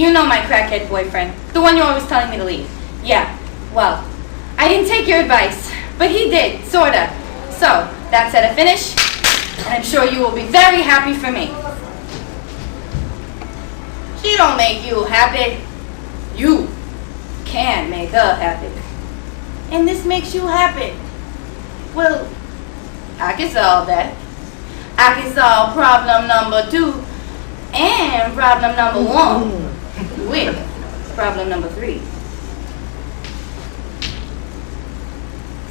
You know my crackhead boyfriend, the one you're always telling me to leave. Yeah, well, I didn't take your advice, but he did, sorta. So, that's at a finish, and I'm sure you will be very happy for me. She don't make you happy. You can make her happy. And this makes you happy. Well, I can solve that. I can solve problem number 2 and problem number 1 with problem number 3.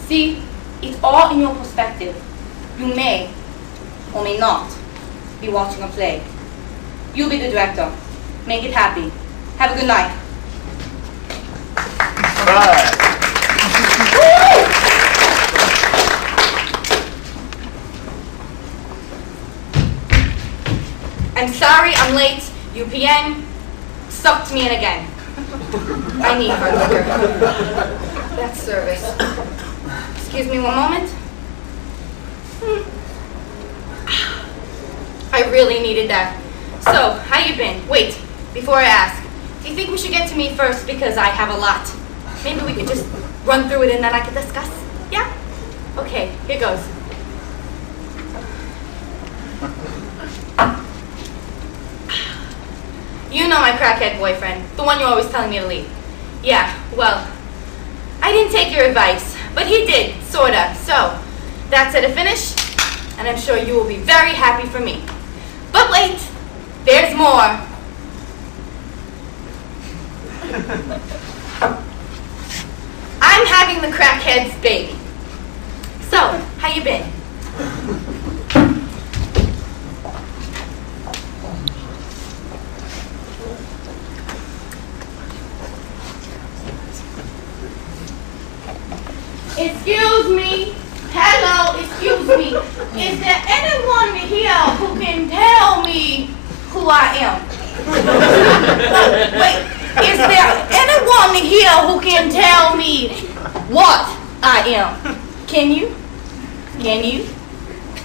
See, it's all in your perspective. You may or may not be watching a play. You'll be the director. Make it happy. Have a good night. Right. I'm sorry I'm late. UPN sucked me in again. I need her liquor. That's service. Excuse me one moment. I really needed that. So, how you been? Wait, before I ask, do you think we should get to me first because I have a lot? Maybe we could just run through it and then I could discuss? Yeah? Okay, here goes. You know my crackhead boyfriend, the one you're always telling me to leave. Yeah, well, I didn't take your advice, but he did, sorta. So, that's at a finish, and I'm sure you will be very happy for me. But wait, there's more. I'm having the crackhead's baby. So, how you been? Excuse me. Hello, excuse me. Is there anyone here who can tell me who I am? Wait, is there anyone here who can tell me what I am? Can you? Can you?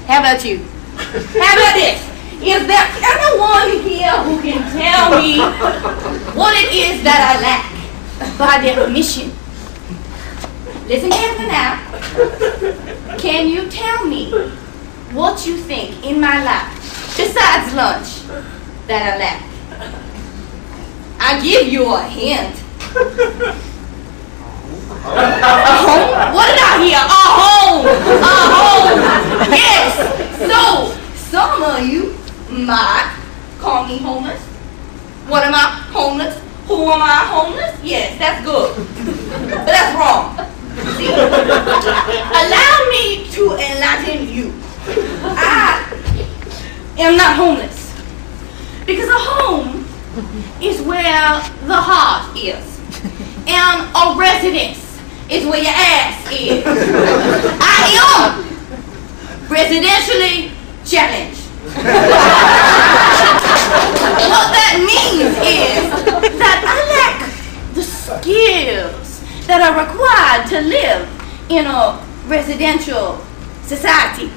How about you? How about this? Is there anyone here who can tell me what it is that I lack by definition? Listen carefully now. Can you tell me what you think in my life, besides lunch, that I lack? I'll give you a hint. A home? What did I hear? A home! A home! Yes! So, some of you might call me homeless. What am I? Homeless? Who am I? Homeless? Yes, that's good. But that's wrong. See? Allow me to enlighten you. I am not homeless. Because a home is where the heart is. And a residence is where your ass is. I am residentially challenged. What that means is that I lack the skills that are required to live in a residential society.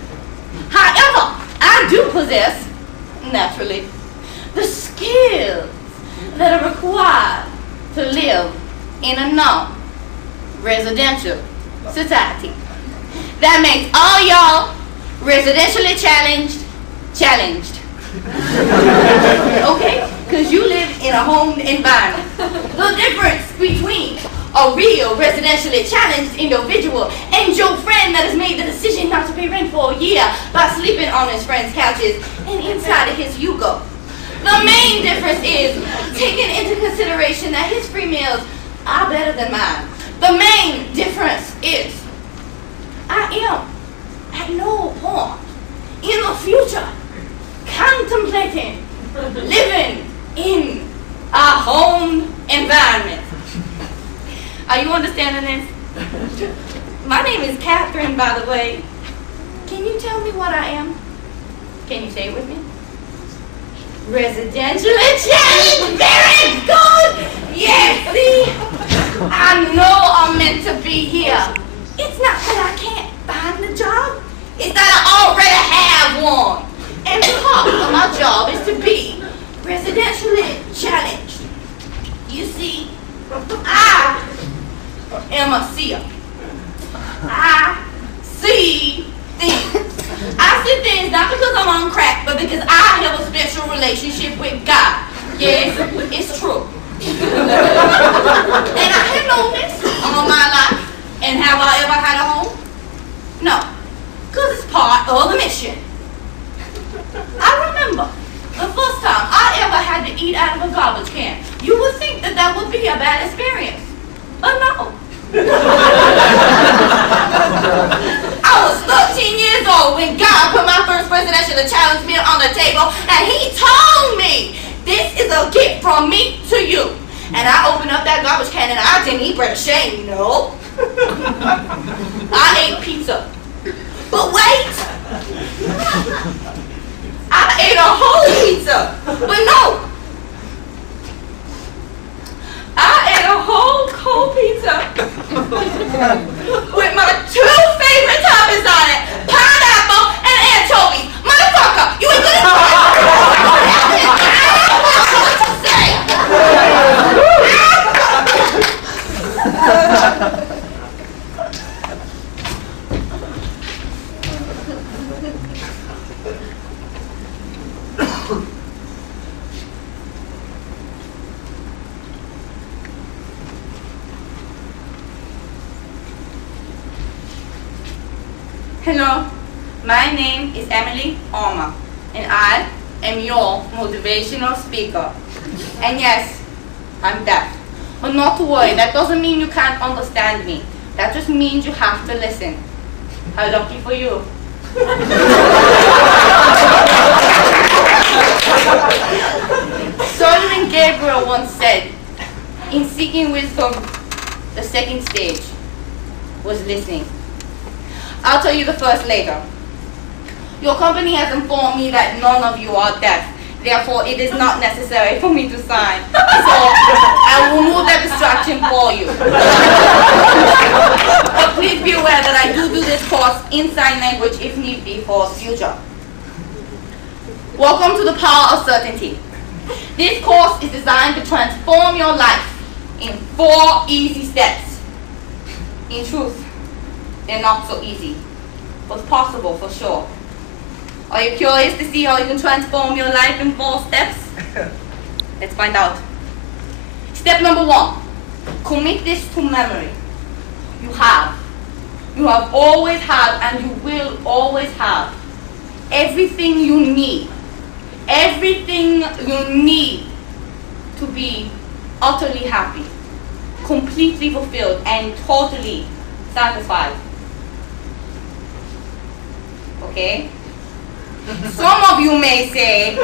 However, I do possess, naturally, the skills that are required to live in a non-residential society. That makes all y'all residentially challenged. Okay? Because you live in a home environment. The difference between a real residentially challenged individual and your friend that has made the decision not to pay rent for a year by sleeping on his friend's couches and inside of his Yugo. The main difference is taking into consideration that his free meals are better than mine. The main difference is I am at no point in the future contemplating living in a home environment. Are you understanding this? My name is Catherine, by the way. Can you tell me what I am? Can you say it with me? Residentially challenged. Very good. Yes, see? I know I'm meant to be here. It's not that I can't find the job. It's that I already have one. And part of my job is to be residentially challenged. You see, I am a seer. I see things. I see things not because I'm on crack, but because I have a special relationship with God. Yes, it's true. And I have known this all my life. And have I ever had a home? No, because it's part of the mission. I remember the first time I ever had to eat out of a garbage can. You would think that that would be a bad experience, but no. I was 13 years old when God put my first presidential challenge meal on the table, and he told me, this is a gift from me to you. And I opened up that garbage can and I didn't eat bread of shame, no. I ate pizza. But wait! I ate a whole pizza. But no! I ate a whole cold pizza with my two favorite toppings on it, pineapple and anchovies. Motherfucker, you ain't gonna what to say. Hello, my name is Emily Orma, and I am your motivational speaker. And yes, I'm deaf. But not to worry, that doesn't mean you can't understand me. That just means you have to listen. How lucky for you. Solomon Gabriel once said, in seeking wisdom, the second stage was listening. I'll tell you the first later. Your company has informed me that none of you are deaf. Therefore, it is not necessary for me to sign. So, I will remove that distraction for you. But please be aware that I do this course in sign language if need be for future. Welcome to the Power of Certainty. This course is designed to transform your life in 4 easy steps. In truth, they're not so easy, but possible for sure. Are you curious to see how you can transform your life in 4 steps? Let's find out. Step number 1, commit this to memory. You have always had, and you will always have everything you need. Everything you need to be utterly happy, completely fulfilled, and totally satisfied. Okay? Some of you may say,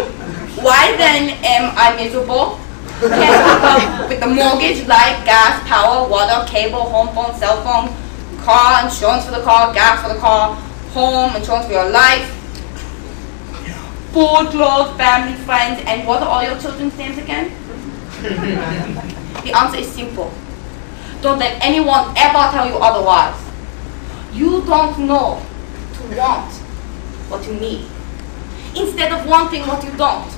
why then am I miserable? Can't keep up with the mortgage, light, gas, power, water, cable, home phone, cell phone, car, insurance for the car, gas for the car, home, insurance for your life, food, clothes, family, friends, and what are all your children's names again? The answer is simple. Don't let anyone ever tell you otherwise. You don't know to want what you need, instead of wanting what you don't.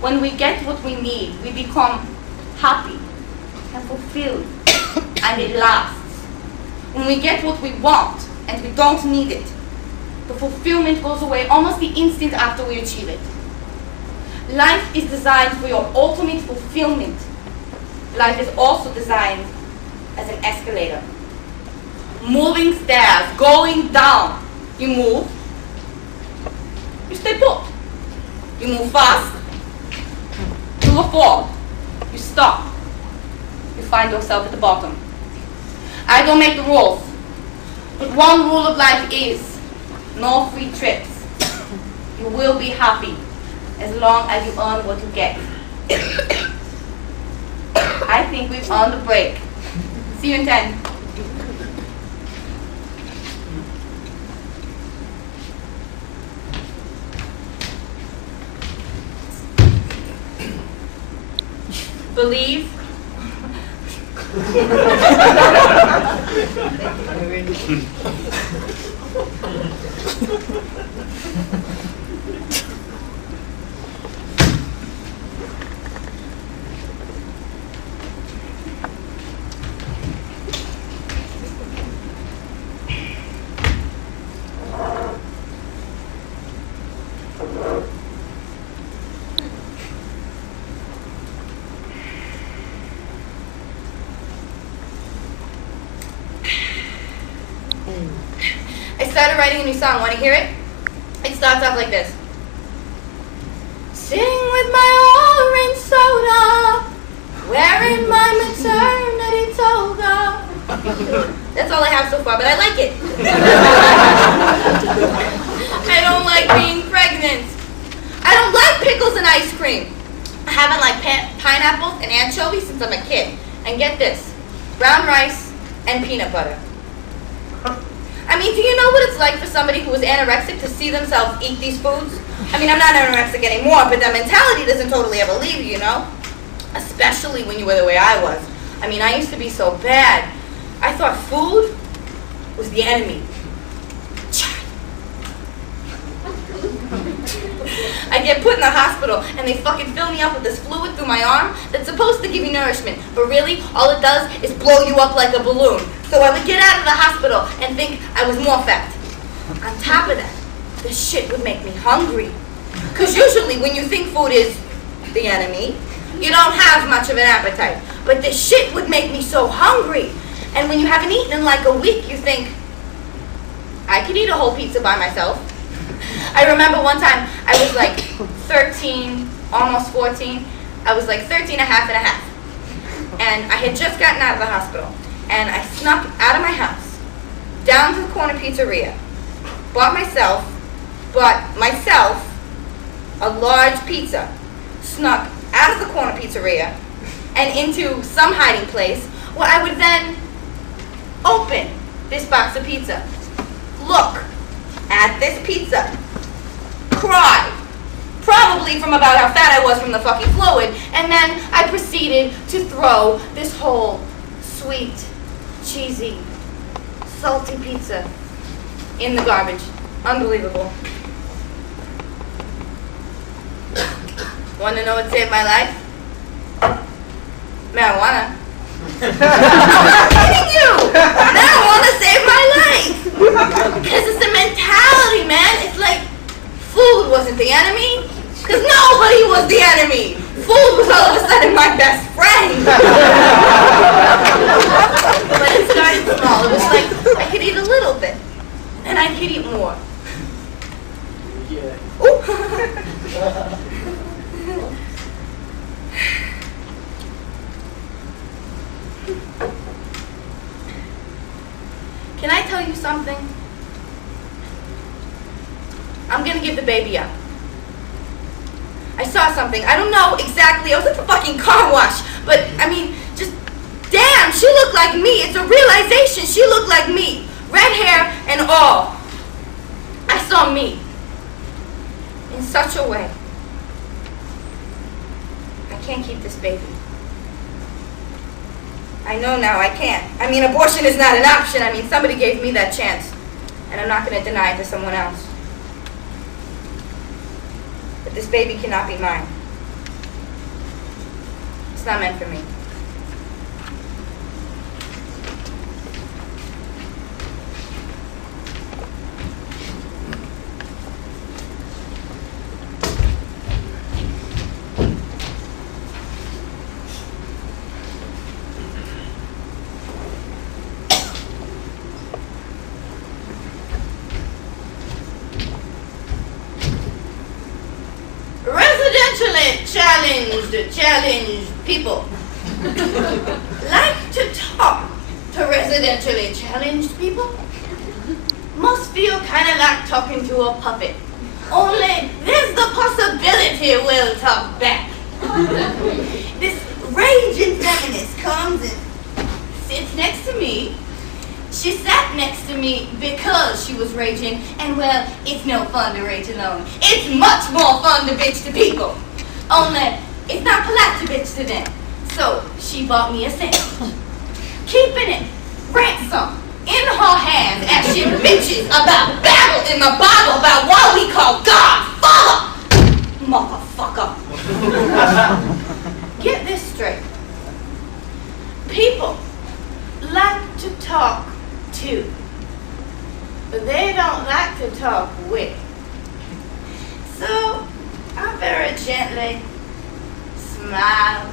When we get what we need, we become happy and fulfilled, and it lasts. When we get what we want and we don't need it, the fulfillment goes away almost the instant after we achieve it. Life is designed for your ultimate fulfillment. Life is also designed as an escalator. Moving stairs, going down. You move, you stay put. You move fast, you go forward. You stop, you find yourself at the bottom. I don't make the rules, but one rule of life is no free trips. You will be happy as long as you earn what you get. I think we've earned a break. See you in 10. Believe. started writing a new song. Want to hear it? It starts off like this. Sitting with my orange soda, wearing my maternity toga. That's all I have so far, but I like it. I don't like being pregnant. I don't like pickles and ice cream. I haven't liked pineapples and anchovies since I'm a kid. And get this, brown rice and peanut butter. I mean, do you know what it's like for somebody who is anorexic to see themselves eat these foods? I mean, I'm not anorexic anymore, but that mentality doesn't totally ever leave you, you know? Especially when you were the way I was. I mean, I used to be so bad. I thought food was the enemy. I get put in the hospital and they fucking fill me up with this fluid through my arm that's supposed to give you nourishment, but really all it does is blow you up like a balloon. So I would get out of the hospital and think I was more fat. On top of that, this shit would make me hungry. Because usually when you think food is the enemy, you don't have much of an appetite. But this shit would make me so hungry. And when you haven't eaten in like a week, you think, I could eat a whole pizza by myself. I remember one time I was like 13, almost 14. I was like 13 and a half. And I had just gotten out of the hospital. And I snuck out of my house, down to the corner pizzeria, bought myself a large pizza, snuck out of the corner pizzeria and into some hiding place where I would then open this box of pizza, look at this pizza, cry, probably from about how fat I was from the fucking fluid, and then I proceeded to throw this whole sweet, cheesy, salty pizza in the garbage. Unbelievable. Want to know what saved my life? Marijuana. I'm kidding you! Marijuana saved my life! Because it's the mentality, man. It's like food wasn't the enemy. Because nobody was the enemy. Food was all of a sudden my best friend. But it started small. It was like I could eat a little bit. And I could eat more. Yeah. Ooh. Can I tell you something? I'm gonna give the baby up. I saw something. I don't know exactly. I was at the fucking car wash. But, I mean, just, damn, she looked like me. It's a realization. She looked like me. Red hair and all. I saw me. In such a way. I can't keep this baby. I know now I can't. I mean, abortion is not an option. I mean, somebody gave me that chance. And I'm not going to deny it to someone else. But this baby cannot be mine. It's not meant for me. Challenged people like to talk to residentially challenged people. Must feel kind of like talking to a puppet. Only there's the possibility we'll talk back. This raging feminist comes and sits next to me. She sat next to me because she was raging, and well, it's no fun to rage alone. It's much more fun to bitch to people. Only it's not polite to bitch to them. So she bought me a sandwich, keeping it ransom in her hand as she bitches about babble in the Bible about what we call God, Father, motherfucker. Get this straight. People like to talk to, but they don't like to talk with. So I very gently smiled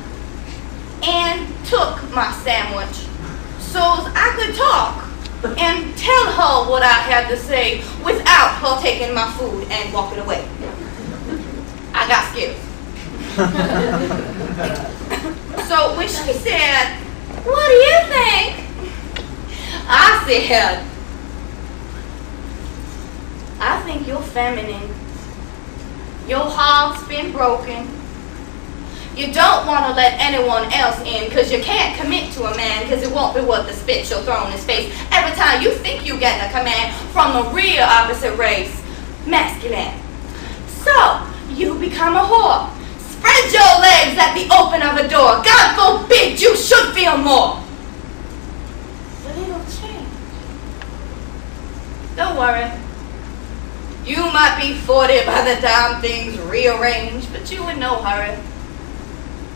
and took my sandwich so I could talk and tell her what I had to say without her taking my food and walking away. I got skills. So when she said, "What do you think?" I said, "I think you're feminine. Your heart's been broken. You don't want to let anyone else in because you can't commit to a man because it won't be worth the spit you'll throw in his face every time you think you get a command from the real opposite race, masculine. So, you become a whore. Spread your legs at the open of a door. God forbid you should feel more." But it'll change. Don't worry. You might be 40 by the time things rearrange, but you in no hurry.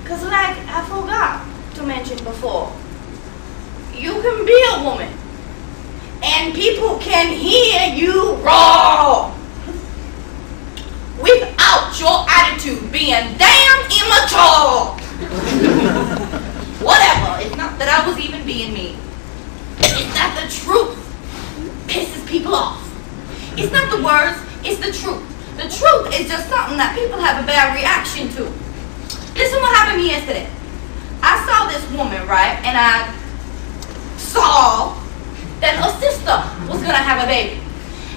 Because like I forgot to mention before, you can be a woman, and people can hear you raw without your attitude being damn immature. Whatever, it's not that I was even being mean. It's that the truth pisses people off. It's not the words, it's the truth. The truth is just something that people have a bad reaction to. Listen what happened to me yesterday. I saw this woman, right, and I saw that her sister was gonna have a baby.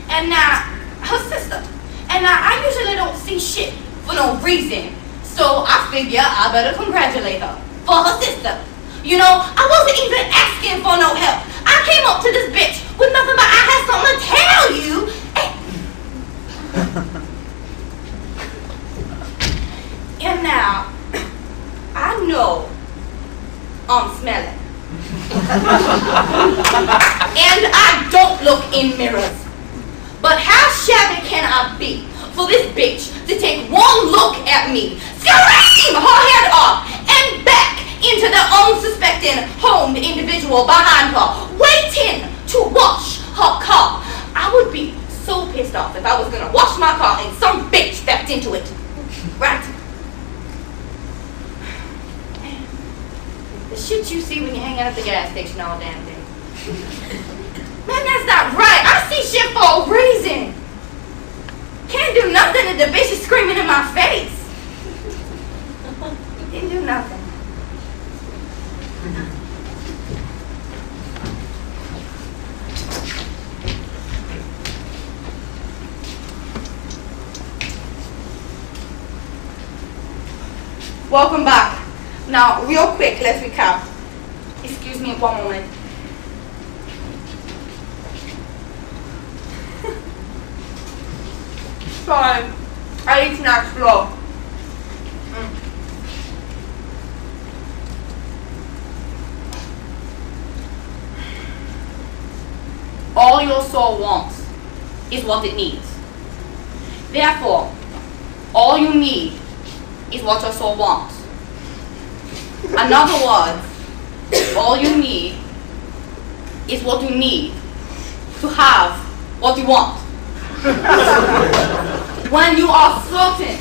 And now, her sister. And now, I usually don't see shit for no reason. So I figure I better congratulate her for her sister. You know, I wasn't even asking for no help. I came up to this bitch with nothing but I had something to tell you. And now, I know I'm smelling. And I don't look in mirrors. But how shabby can I be for this bitch to take one look at me, scream her head off, and back into the unsuspecting homed individual behind her, waiting to wash her car? I would be so pissed off if I was gonna wash my car and some bitch stepped into it. Right? The shit you see when you hang out at the gas station all damn day. Man, that's not right. I see shit for a reason. Can't do nothing if the bitch is screaming in my face. Didn't do nothing. Welcome back. Now, real quick, let's recap. Excuse me one moment. Sorry, I eat snacks slow. All your soul wants is what it needs. Therefore, all you need is what your soul wants. In other words, all you need is what you need to have what you want. When you are certain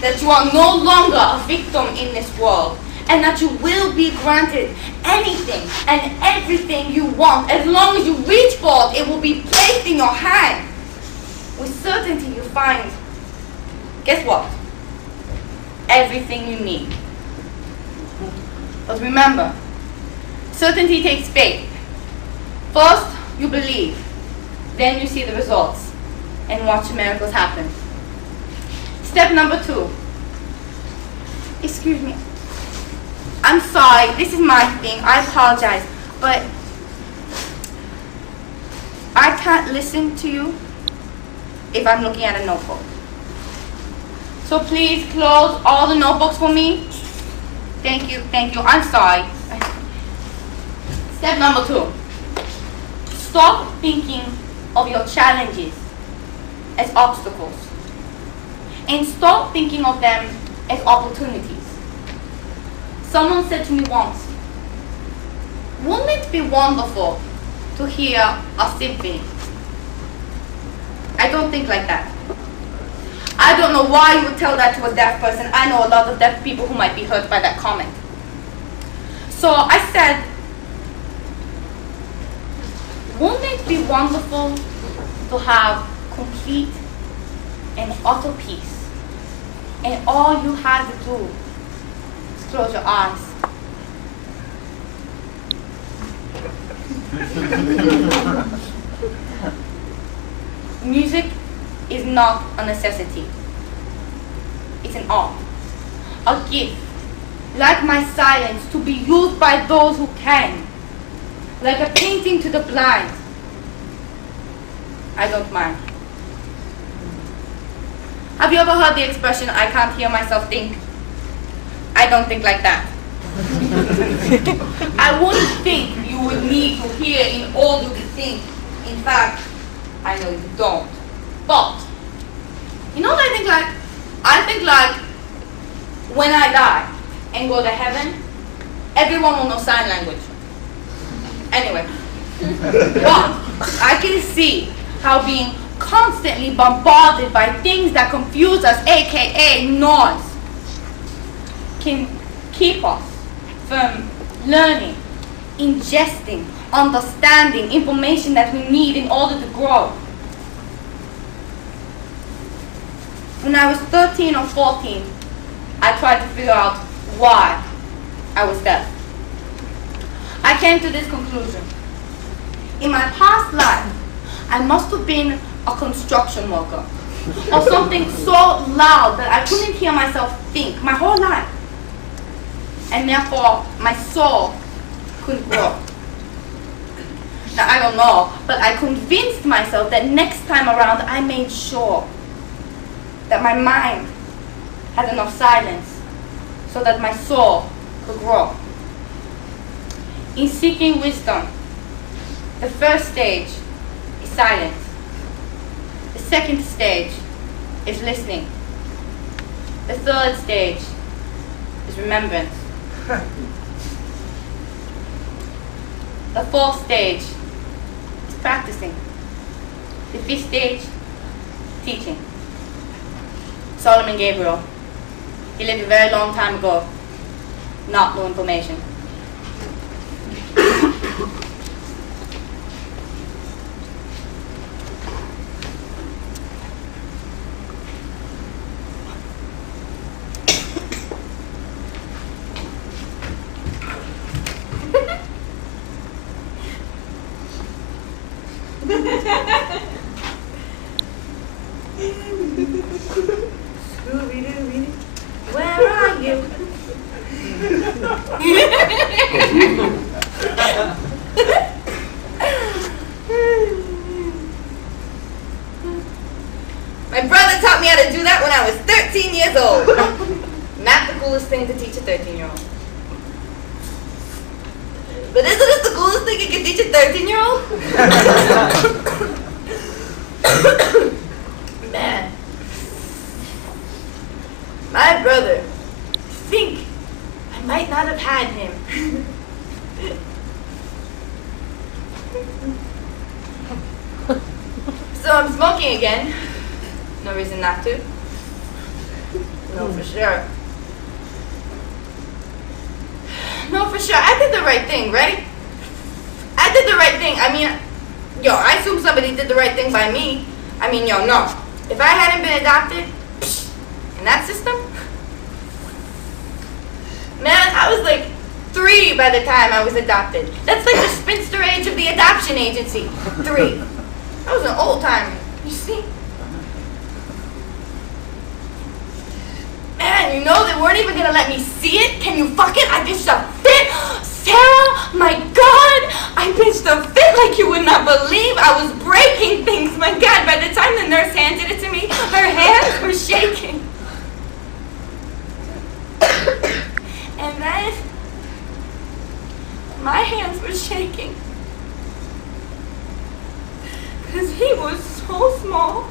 that you are no longer a victim in this world and that you will be granted anything and everything you want, as long as you reach for it, it will be placed in your hand. With certainty you find, guess what? Everything you need. But remember, certainty takes faith. First, you believe. Then you see the results and watch miracles happen. Step number 2. Excuse me. I'm sorry, this is my thing. I apologize, but I can't listen to you if I'm looking at a notebook. So please close all the notebooks for me. Thank you, thank you. I'm sorry. Step number 2. Stop thinking of your challenges as obstacles and stop thinking of them as opportunities. Someone said to me once, wouldn't it be wonderful to hear a symphony? I don't think like that. I don't know why you would tell that to a deaf person. I know a lot of deaf people who might be hurt by that comment. So I said, wouldn't it be wonderful to have complete and utter peace, and all you had to do is close your eyes? Music is not a necessity. It's an art, a gift, like my silence, to be used by those who can, like a painting to the blind. I don't mind. Have you ever heard the expression, I can't hear myself think? I don't think like that. I wouldn't think you would need to hear in order to think. In fact, I know you don't. But, you know what I think like? I think like, when I die and go to heaven, everyone will know sign language. Anyway, but I can see how being constantly bombarded by things that confuse us, aka noise, can keep us from learning, ingesting, understanding information that we need in order to grow. When I was 13 or 14, I tried to figure out why I was deaf. I came to this conclusion. In my past life, I must have been a construction worker or something so loud that I couldn't hear myself think my whole life. And therefore, my soul couldn't grow. Now, I don't know, but I convinced myself that next time around, I made sure that my mind had enough silence so that my soul could grow. In seeking wisdom, the first stage is silence. The second stage is listening. The third stage is remembrance. The fourth stage is practicing. The fifth stage, teaching. Solomon Gabriel, he lived a very long time ago, not no information. Scooby-Doo, where are you? My brother taught me how to do that when I was 13 years old. Not the coolest thing to teach a 13-year-old. But isn't it the coolest thing you can teach a 13-year-old? Man. My brother, think I might not have had him. So I'm smoking again. No reason not to. No, for sure. No, for sure. I did the right thing, right? I did the right thing. I mean, yo, I assume somebody did the right thing by me. I mean, yo, no. If I hadn't been adopted, in that system, man, I was like 3 by the time I was adopted. That's like the spinster age of the adoption agency. 3. I was an old timer, you see? Man, you know they weren't even gonna let me see it? Can you fuck it? I pitched a fit! Sarah, my God! I pitched a fit like you would not believe. I was breaking things, my God. By the time the nurse handed it to me, her hands were shaking. And then, my hands were shaking. Because he was so small.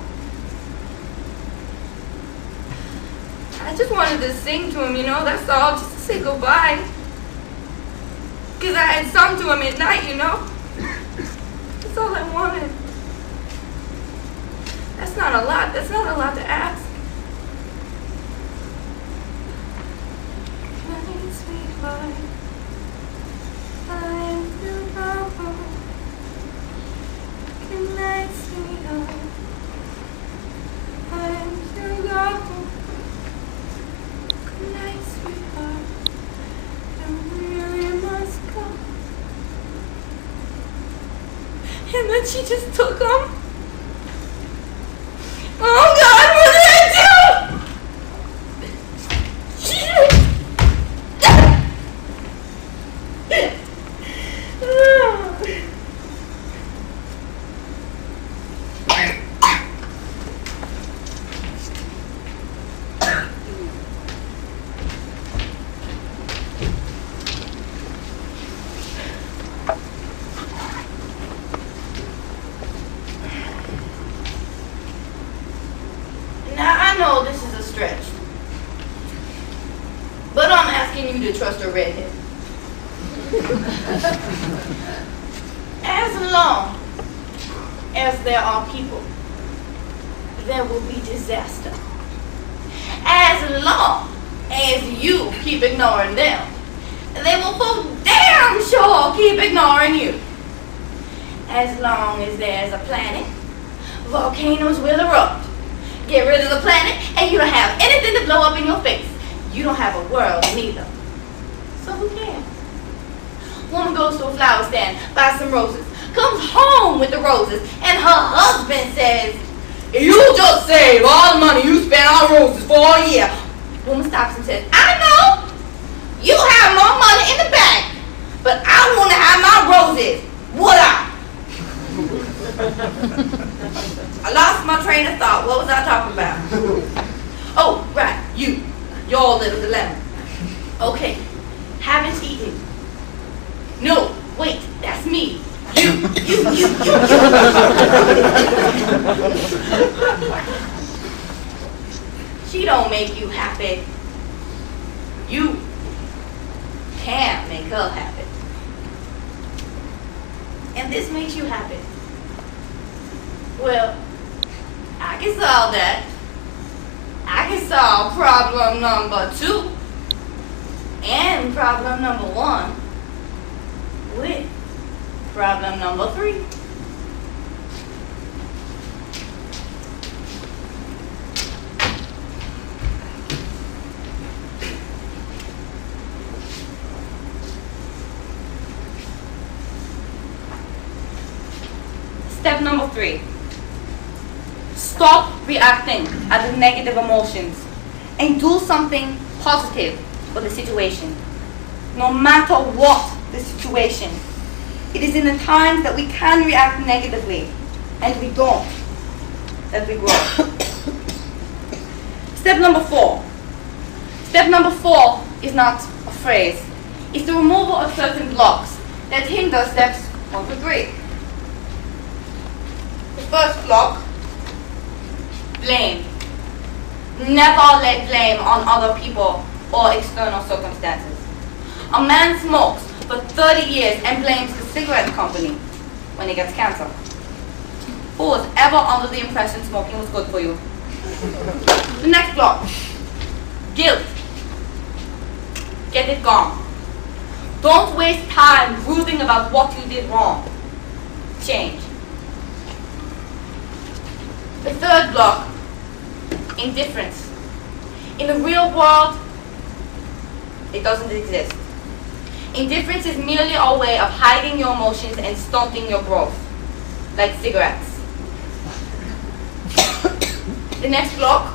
I just wanted to sing to him, you know, that's all, just to say goodbye. Because I had sung to him at night, you know. That's all I wanted. That's not a lot. That's not a lot to ask. And then she just took them. Oh God, what did I do? Now, I know this is a stretch, but I'm asking you to trust a redhead. As long as there are people, there will be disaster. As long as you keep ignoring them, they will for damn sure keep ignoring you. As long as there's a planet, volcanoes will erupt. Get rid of the planet, and you don't have anything to blow up in your face. You don't have a world neither. So who cares? Woman goes to a flower stand, buys some roses, comes home with the roses, and her husband says, "You just saved all the money you spent on roses for a year." Woman stops and says, "I know. You have more money in the bank, but I want to have my roses. Would I?" I lost my train of thought. What was I talking about? Oh, right, your little dilemma. Okay, haven't eaten. No, wait, that's me. You. She don't make you happy. You can't make her happy. And this makes you happy. Well, I can solve that. I can solve problem number 2 and problem number 1 with problem number 3. Step number 3. Stop reacting at the negative emotions and do something positive for the situation. No matter what the situation, it is in the times that we can react negatively and we don't that we grow. Step number 4. Step number 4 is not a phrase. It's the removal of certain blocks that hinder steps 1 to 3. The first block, blame. Never let blame on other people or external circumstances. A man smokes for 30 years and blames the cigarette company when he gets cancer. Who was ever under the impression smoking was good for you? The next block, guilt. Get it gone. Don't waste time brooding about what you did wrong. Change. The third block, indifference. In the real world, it doesn't exist. Indifference is merely a way of hiding your emotions and stunting your growth, like cigarettes. The next block,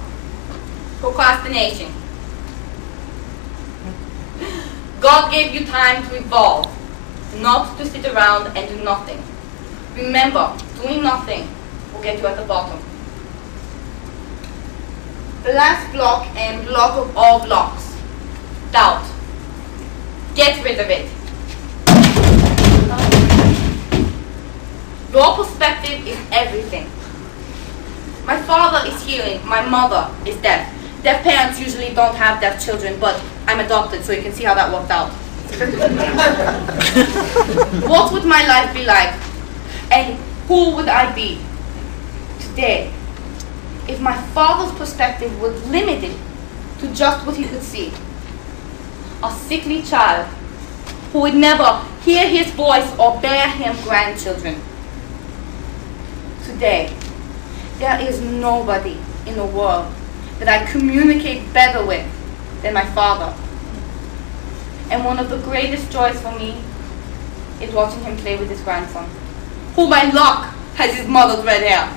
procrastination. God gave you time to evolve, not to sit around and do nothing. Remember, doing nothing will get you at the bottom. The last block and block of all blocks, doubt. Get rid of it. Your perspective is everything. My father is healing, my mother is deaf. Deaf parents usually don't have deaf children, but I'm adopted, so you can see how that worked out. What would my life be like? And who would I be today if my father's perspective was limited to just what he could see? A sickly child who would never hear his voice or bear him grandchildren. Today, there is nobody in the world that I communicate better with than my father. And one of the greatest joys for me is watching him play with his grandson. who by luck has his mother's red hair.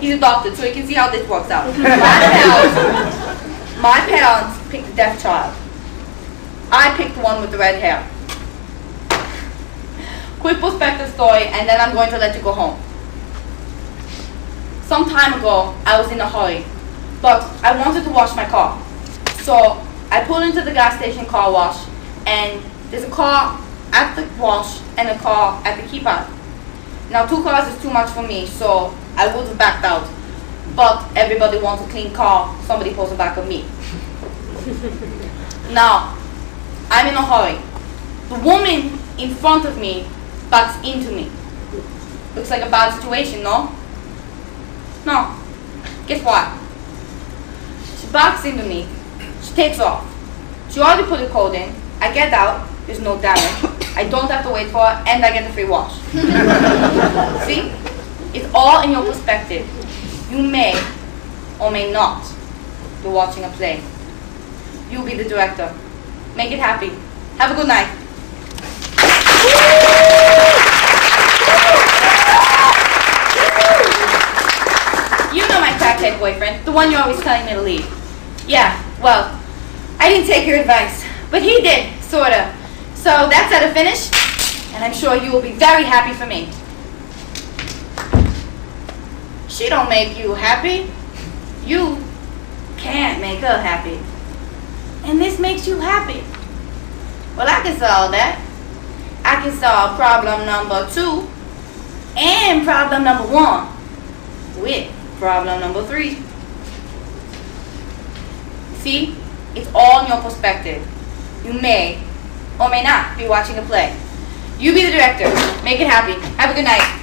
He's adopted, so you can see how this works out. My parents picked a deaf child. I picked one with the red hair. Quick perspective story, and then I'm going to let you go home. Some time ago, I was in a hurry, but I wanted to wash my car. So I pulled into the gas station car wash, and there's a car at the wash and a car at the keypad. Now 2 cars is too much for me, so I would have backed out. But everybody wants a clean car, somebody pulls the back of me. Now, I'm in a hurry. The woman in front of me backs into me. Looks like a bad situation, no? No. Guess what? She backs into me. She takes off. She already put a code in. I get out. There's no damage. I don't have to wait for her, and I get the free wash. See? It's all in your perspective. You may or may not be watching a play. You be the director. Make it happy. Have a good night. You know my crackhead boyfriend, the one you're always telling me to leave. Yeah, well, I didn't take your advice, but he did, sorta. So that's at a finish, and I'm sure you will be very happy for me. She don't make you happy. You can't make her happy. And this makes you happy. Well, I can solve that. I can solve problem number 2 and problem number 1 with problem number 3. See, it's all in your perspective. You may or may not be watching a play. You be the director. Make it happy. Have a good night.